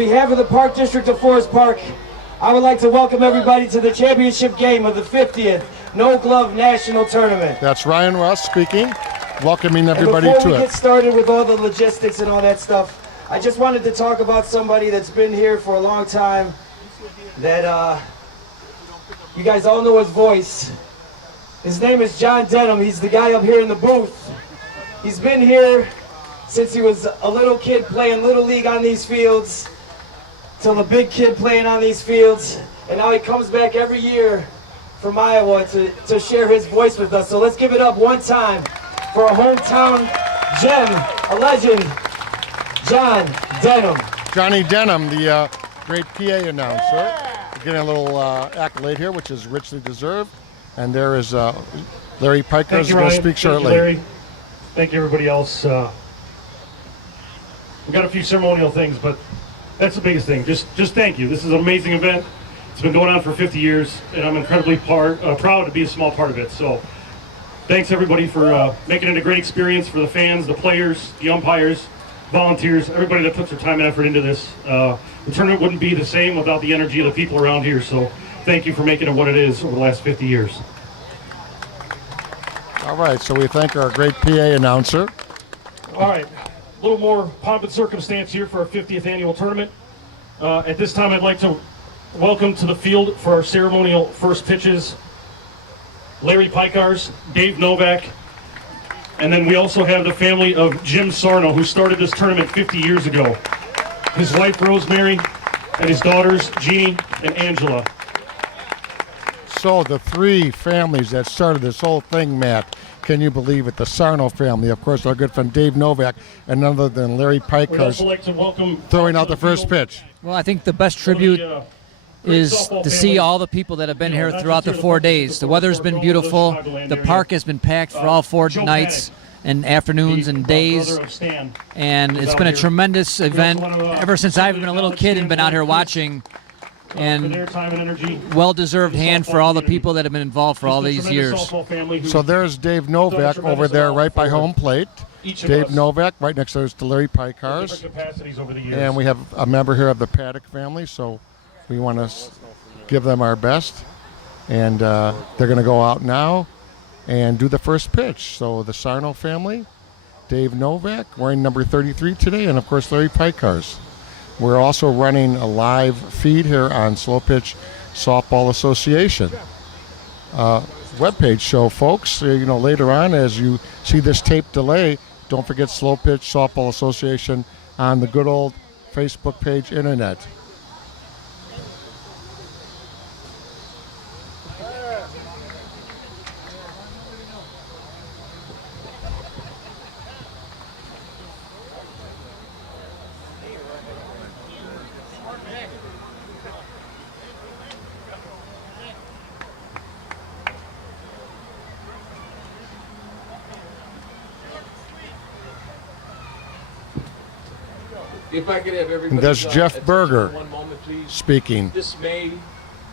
On behalf of the Park District of Forest Park, I would like to welcome everybody to the championship game of the 50th No Glove National Tournament. That's Ryan Russ speaking, welcoming everybody to it. Before we get started with all the logistics and all that stuff, I just wanted to talk about somebody that's been here for a long time, that you guys all know his voice. His name is John Denham. He's the guy up here in the booth. He's been here since he was a little kid playing Little League on these fields, till a big kid playing on these fields, and now he comes back every year from Iowa to share his voice with us. So let's give it up one time for a hometown gem, a legend, John Denham. Johnny Denham, the great PA announcer. We're getting a little accolade here, which is richly deserved. And there is Larry Piekarz who's going to speak shortly. Thank you, Larry. Thank you, everybody else. We've got a few ceremonial things, but that's the biggest thing. Just thank you. This is an amazing event. It's been going on for 50 years, and I'm incredibly proud to be a small part of it. So thanks, everybody, for making it a great experience for the fans, the players, the umpires, volunteers, everybody that puts their time and effort into this. The tournament wouldn't be the same without the energy of the people around here. So thank you for making it what it is over the last 50 years. All right, so we thank our great PA announcer. All right, a little more pomp and circumstance here for our 50th annual tournament. At this time, I'd like to welcome to the field for our ceremonial first pitches Larry Piekarz, Dave Novak, and then we also have the family of Jim Sarno, who started this tournament 50 years ago. His wife, Rosemary, and his daughters, Jeannie and Angela. So the three families that started this whole thing, Matt, can you believe it? The Sarno family, of course, our good friend Dave Novak, and none other than Larry Piekarz like to welcome throwing out the first pitch. Well, I think the best tribute is to see all the people that have been here throughout the 4 days. The weather's been beautiful. The park has been packed for all 4 nights and afternoons and days. And it's been a tremendous event ever since I've been a little kid and been out here watching. And well-deserved hand for all the people that have been involved for all these years. So there's Dave Novak over there right by home plate. Dave Novak right next to Larry Piekarz. And we have a member here of the Paddock family, so we want to give them our best. And they're going to go out now and do the first pitch. So the Sarno family, Dave Novak, wearing number 33 today, and of course Larry Piekarz. We're also running a live feed here on Slow Pitch Softball Association webpage show, folks. Later on, as you see this tape delay, don't forget Slow Pitch Softball Association on the good old Facebook page internet. If I could have everybody. And that's Jeff Berger one moment, please. Speaking. This May,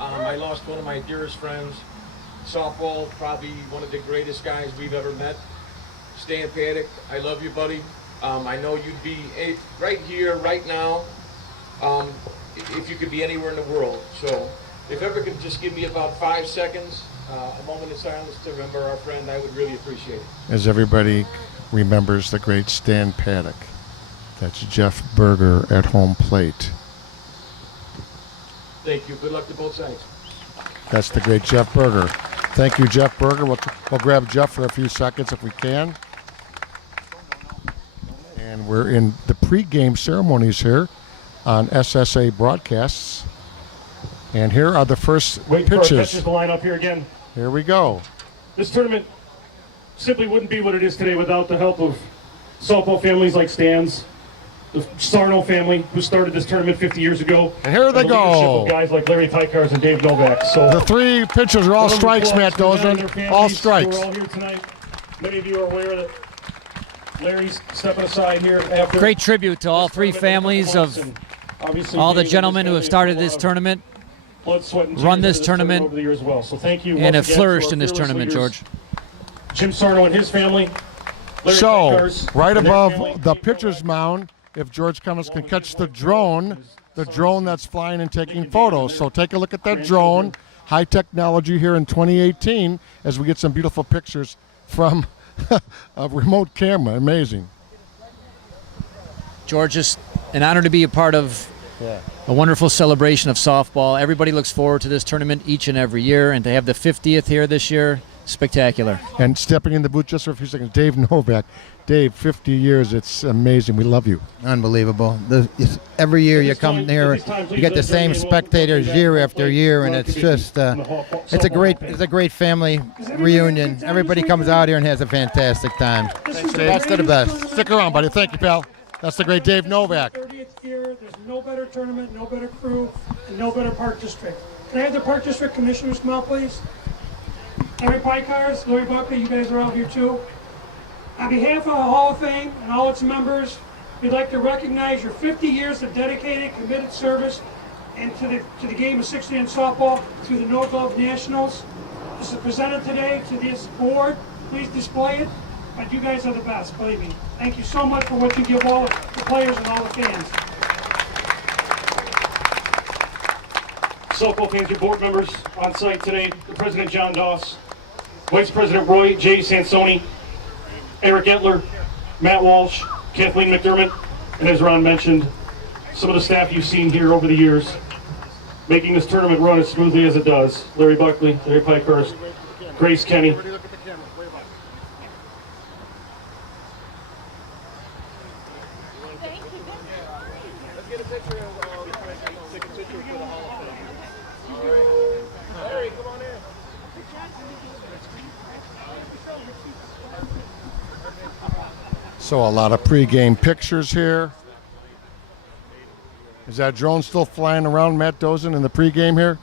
I lost one of my dearest friends. Softball, probably one of the greatest guys we've ever met. Stan Paddock, I love you, buddy. I know you'd be right here, right now, if you could be anywhere in the world. So if ever could just give me about 5 seconds, a moment of silence to remember our friend, I would really appreciate it. As everybody remembers the great Stan Paddock. That's Jeff Berger at home plate. Thank you. Good luck to both sides. That's the great Jeff Berger. Thank you, Jeff Berger. We'll grab Jeff for a few seconds if we can. And we're in the pregame ceremonies here on SSA Broadcasts. And here are the first pitches. For our pitches. To line up here again. Here we go. This tournament simply wouldn't be what it is today without the help of softball families like Stan's, the Sarno family, who started this tournament 50 years ago. And here they go. Leadership of guys like Larry Piekarz and Dave Novak. So the 3 pitches are all strikes, Matt Dozer. All strikes. We're all here tonight. Many of you are aware that Larry's stepping aside here after. Great tribute to all 3 families of all the gentlemen who have started this tournament, run this tournament, So thank you and have flourished in this tournament, leaders, George. Jim Sarno and his family. Larry So, Piekarz right and their above family. the pitcher's mound if George Cummins can catch the drone that's flying and taking photos. So take a look at that drone, high technology here in 2018, as we get some beautiful pictures from a remote camera. Amazing. George, just an honor to be a part of a wonderful celebration of softball. Everybody looks forward to this tournament each and every year, and to have the 50th here this year, spectacular. And stepping in the booth just for a few seconds, Dave Novak. Dave, 50 years, it's amazing. We love you. Unbelievable. Every year you come here, you get the same spectators year after year, and it's just it's a great family reunion. Everybody comes out here and has a fantastic time. Best of the best. Stick around, buddy. Thank you, pal. That's the great Dave Novak. 30th year, there's no better tournament, no better crew, and no better Park District. Can I have the Park District Commissioners come out, please? Larry Piekarz, Larry Buckley, you guys are out here too. On behalf of the Hall of Fame and all its members, we'd like to recognize your 50 years of dedicated, committed service and to the game of 6-man softball through the No Glove Nationals. This is presented today to this board. Please display it, but you guys are the best, believe me. Thank you so much for what you give all the players and all the fans. Softball fans, your board members on site today, the President John Doss, Vice President Roy J. Sansoni, Eric Etler, Matt Walsh, Kathleen McDermott, and as Ron mentioned, some of the staff you've seen here over the years, making this tournament run as smoothly as it does. Larry Buckley, Larry Piekarz, Grace Kenny. So a lot of pregame pictures here. Is that drone still flying around, Matt Dozen, in the pregame here?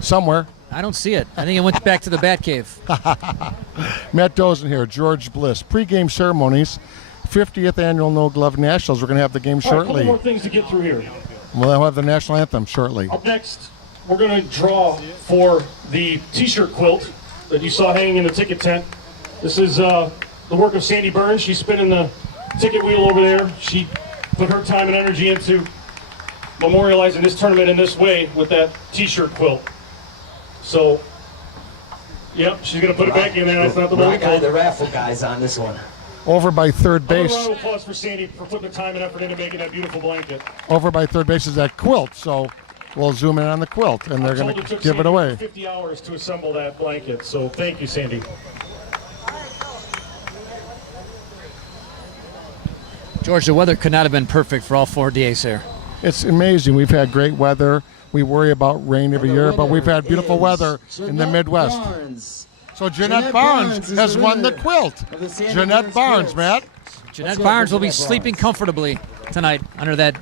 Somewhere. I don't see it. I think it went back to the bat cave. Matt Dozen here, George Bliss. Pregame ceremonies, 50th annual No Glove Nationals. We're going to have the game All right, shortly. a couple more things to get through here. We'll have the national anthem shortly. Up next, we're going to draw for the t-shirt quilt that you saw hanging in the ticket tent. This is the work of Sandy Burns. She's spinning the ticket wheel over there. She put her time and energy into memorializing this tournament in this way with that t-shirt quilt. So, yep, she's going to put it back in there. That's not the one. The raffle guys on this one. Over by third A base. round of applause for Sandy for putting the time and effort into making that beautiful blanket. Over by third base is that quilt. So we'll zoom in on the quilt, and they're going to give Sandy it away. 50 hours to assemble that blanket. So thank you, Sandy. George, the weather could not have been perfect for all 4 days here. It's amazing. We've had great weather. We worry about rain every year, but we've had beautiful weather in the Midwest. So Jeanette Barnes has won the quilt. Jeanette Barnes, Matt. Jeanette Barnes will be sleeping comfortably tonight under that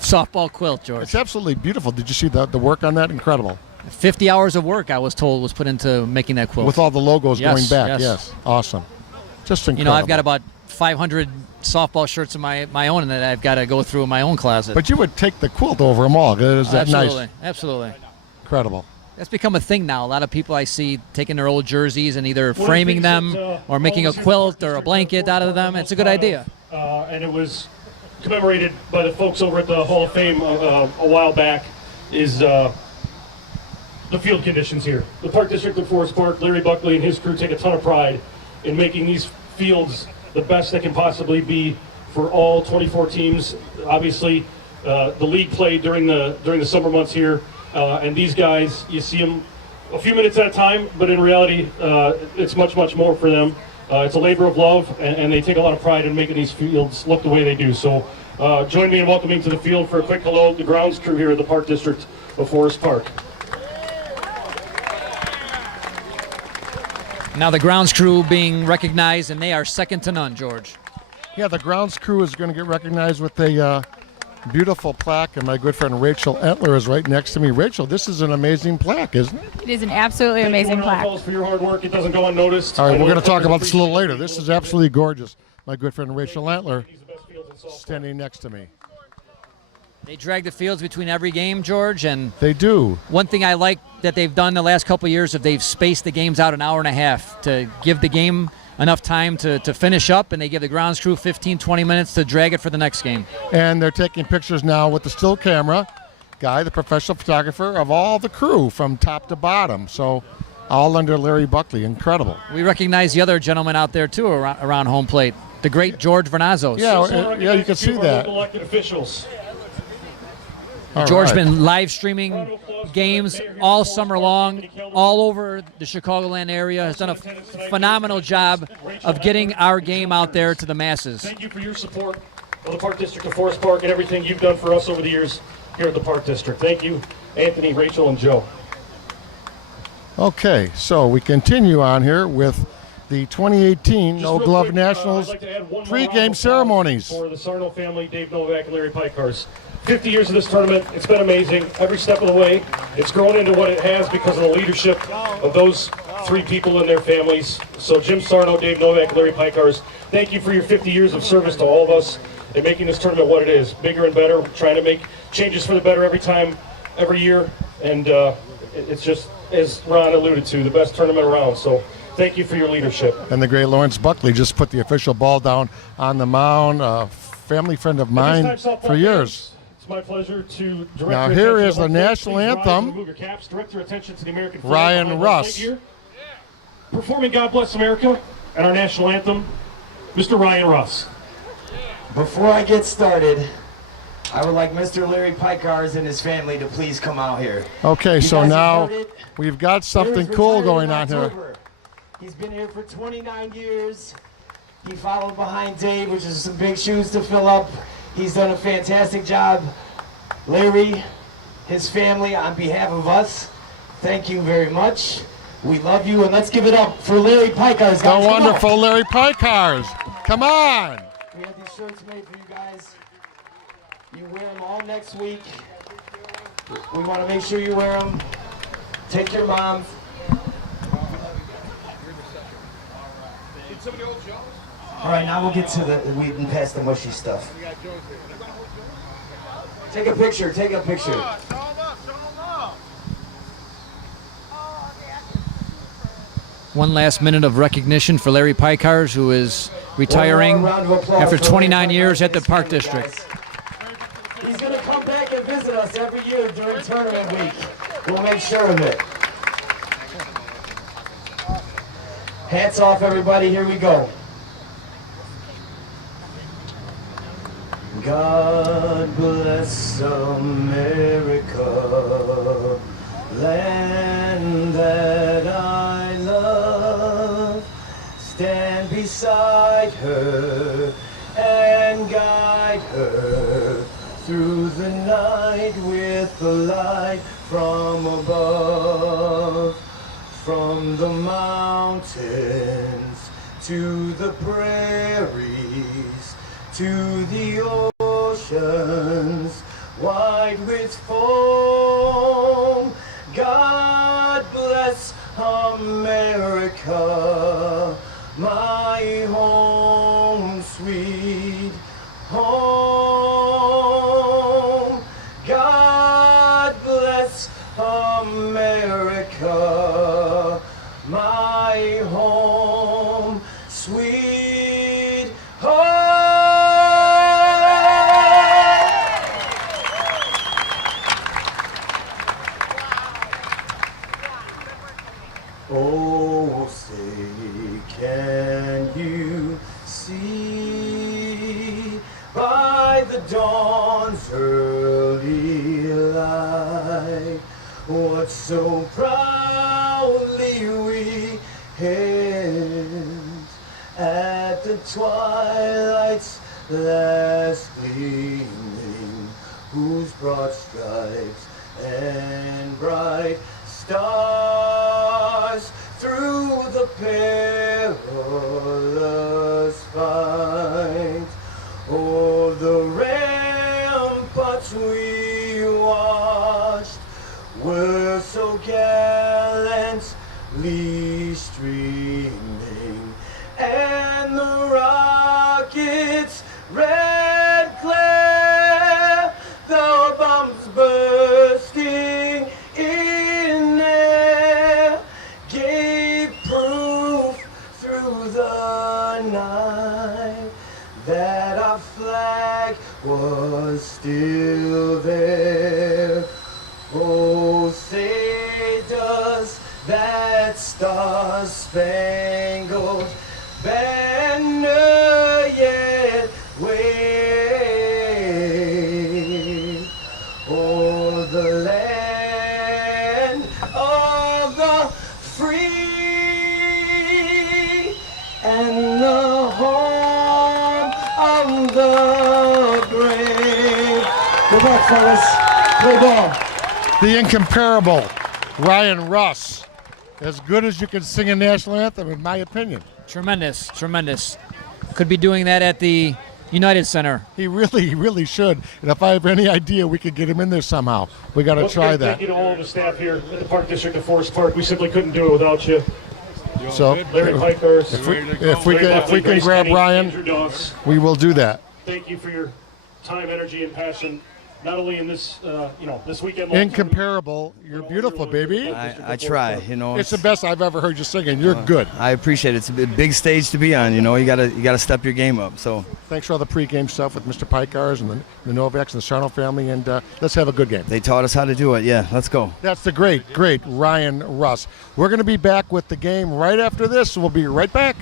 softball quilt, George. It's absolutely beautiful. Did you see the work on that? Incredible. 50 hours of work, I was told, was put into making that quilt. With all the logos Yes, going back, yes. yes. Awesome. Just incredible. You know, I've got about 500 softball shirts of my own that I've got to go through in my own closet. But you would take the quilt over them all. Is that Absolutely, nice? absolutely. Incredible. That's become a thing now. A lot of people I see taking their old jerseys and either framing them or making a quilt or a blanket out of them. It's a good idea. And it was commemorated by the folks over at the Hall of Fame a while back, is the field conditions here. The Park District of Forest Park, Larry Buckley and his crew take a ton of pride in making these fields the best they can possibly be for all 24 teams. Obviously, the league played during the summer months here, and these guys, you see them a few minutes at a time, but in reality, it's much, much more for them. It's a labor of love, and they take a lot of pride in making these fields look the way they do. So join me in welcoming to the field for a quick hello, the grounds crew here at the Park District of Forest Park. Now the grounds crew being recognized, and they are second to none, George. Yeah, the grounds crew is going to get recognized with a beautiful plaque, and my good friend Rachel Entler is right next to me. Rachel, this is an amazing plaque, isn't it? It is an absolutely amazing plaque. For your hard work, it doesn't go unnoticed. All right, we're going to talk about this a little later. This is absolutely gorgeous. My good friend Rachel Entler standing next to me. They drag the fields between every game, George, and They do. one thing I like that they've done the last couple of years is they've spaced the games out an hour and a half to give the game enough time to finish up, and they give the grounds crew 15-20 minutes to drag it for the next game. And they're taking pictures now with the still camera guy, the professional photographer, of all the crew from top to bottom. So all under Larry Buckley. Incredible. We recognize the other gentleman out there, too, around home plate, the great George Vernazos. Yeah, you can see that. Elected officials. George's been live streaming games all summer long, all over the Chicagoland area. Has done a phenomenal job of getting our game out there to the masses. Thank you for your support of the Park District of Forest Park and everything you've done for us over the years here at the Park District. Thank you, Anthony, Rachel, and Joe. Okay, so we continue on here with the 2018 No Glove Nationals I'd like to add one more pregame round of ceremonies. For the Sarno family, Dave Novak and Larry Piekarz. 50 years of this tournament, it's been amazing. Every step of the way, it's grown into what it has because of the leadership of those three people and their families. So Jim Sarno, Dave Novak, and Larry Piekarz, thank you for your 50 years of service to all of us and making this tournament what it is, bigger and better, trying to make changes for the better every time, every year, and it's just, as Ron alluded to, the best tournament around. So thank you for your leadership. And the great Lawrence Buckley just put the official ball down on the mound, a family friend of mine for years. It's my pleasure to direct Now your here attention is the to national please rise anthem. and remove your caps. Direct your attention to the American flag Ryan behind Russ. us right here. Performing God Bless America and our national anthem, Mr. Ryan Russ. Before I get started, I would like Mr. Larry Piekarz and his family to please come out here. Okay, You so guys have now heard it. we've got something Larry's cool retired going in on here. October. He's been here for 29 years. He followed behind Dave, which is some big shoes to fill up. He's done a fantastic job. Larry, his family, on behalf of us, thank you very much. We love you, and let's give it up for Larry Piekarz, guys. The Come on. wonderful Larry Piekarz. Come on. We have these shirts made for you guys. You wear them all next week. We want to make sure you wear them. Take your mom. All right, now we'll get to the weed and past the mushy stuff. Take a picture, take a picture. One last minute of recognition for Larry Piekarz, who is retiring after 29 years at the Park District. He's going to come back and visit us every year during tournament week. We'll make sure of it. Hats off, everybody. Here we go. God bless America, land that I love. Stand beside her and guide her through the night with the light from above. From the mountains to the prairies, to the oceans, wide with foam. God bless America, my home, sweet home. God bless America, my home, sweet home. Oh, say, can you see by the dawn's early light what so proudly we hailed at the twilight's last gleaming, whose broad stripes and bright stars through the perilous fight. Oh, the ramparts we watched were so gallantly streaming, and the rockets' red glare, the bombs bursting in air, gave proof through the star-spangled banner yet wave o'er the land of the free and the home of the brave. Good luck, fellas. Play ball. The incomparable Ryan Russ. As good as you can sing a national anthem, in my opinion. Tremendous, tremendous. Could be doing that at the United Center. He really should. And if I have any idea we could get him in there somehow, we got to try that. Thank you to all of the staff here at the Park District of Forest Park. We simply couldn't do it without you. So Larry Piekarz, if we can grab Ryan, Andrew Doss. we will do that. Thank you for your time, energy, and passion. Not only in this, this weekend. Incomparable. You're beautiful, baby. I try, It's the best I've ever heard you singing. You're good. I appreciate it. It's a big stage to be on. You gotta step your game up. So thanks for all the pregame stuff with Mr. Piekarz and the Novaks and the Sarno family, and let's have a good game. they taught us how to do it. Yeah, let's go. That's the great Ryan Russ. We're going to be back with the game right after this, so we'll be right back.